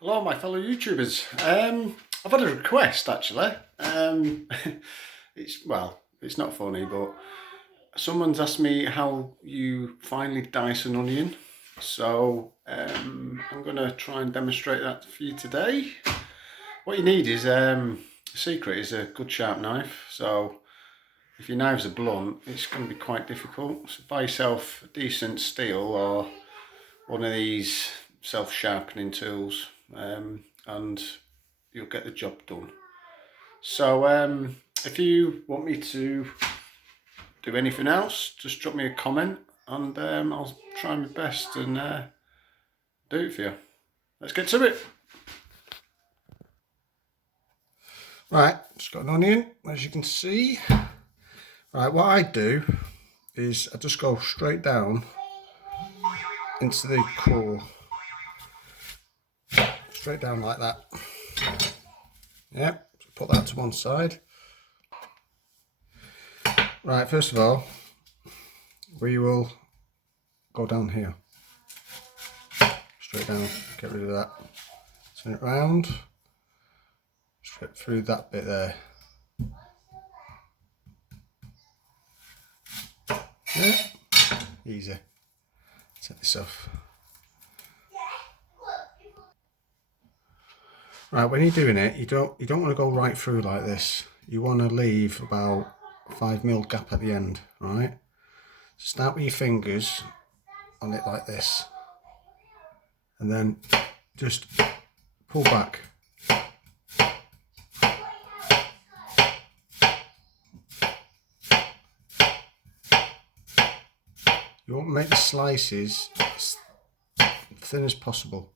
Hello, my fellow YouTubers. I've had a request actually. It's not funny, but someone's asked me how you finely dice an onion. So I'm going to try and demonstrate that for you today. What you need is the secret is a good sharp knife. So if your knives are blunt, it's going to be quite difficult. So buy yourself a decent steel or one of these self-sharpening tools. And you'll get the job done. So if you want me to do anything else, just drop me a comment and I'll try my best and do it for you. Let's get to it. Right, just got an onion, as you can see. Right, what I do is I just go straight down into the core. Straight down like that. Yep, so put that to one side. Right, first of all, we will go down here. Straight down, get rid of that. Turn it round. Straight through that bit there. Yeah, easy. Take this off. Right, when you're doing it, you don't want to go right through like this. You want to leave about 5mm gap at the end, right? Start with your fingers on it like this, and then just pull back. You want to make the slices as thin as possible.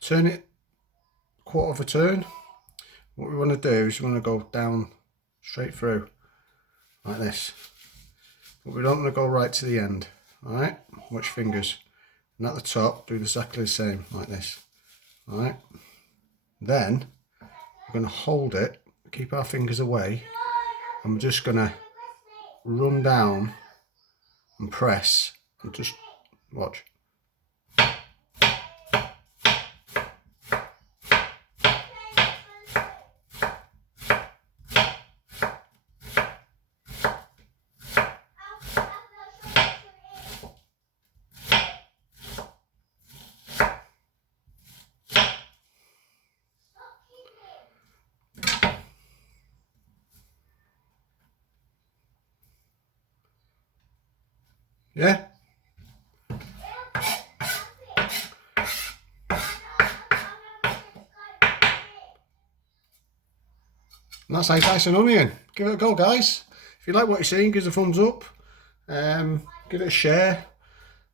Turn it quarter of a turn. What we want to do is we want to go down straight through like this, but we don't want to go right to the end. All right, watch fingers, and at the top do exactly the same like this. All right, then we're going to hold it, keep our fingers away, and we're just going to run down and press and just watch. Yeah. And that's how you dice an onion. Give it a go, guys. If you like what you're seeing, give us a thumbs up. Give it a share.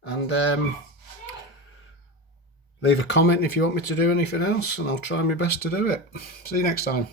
And leave a comment if you want me to do anything else. And I'll try my best to do it. See you next time.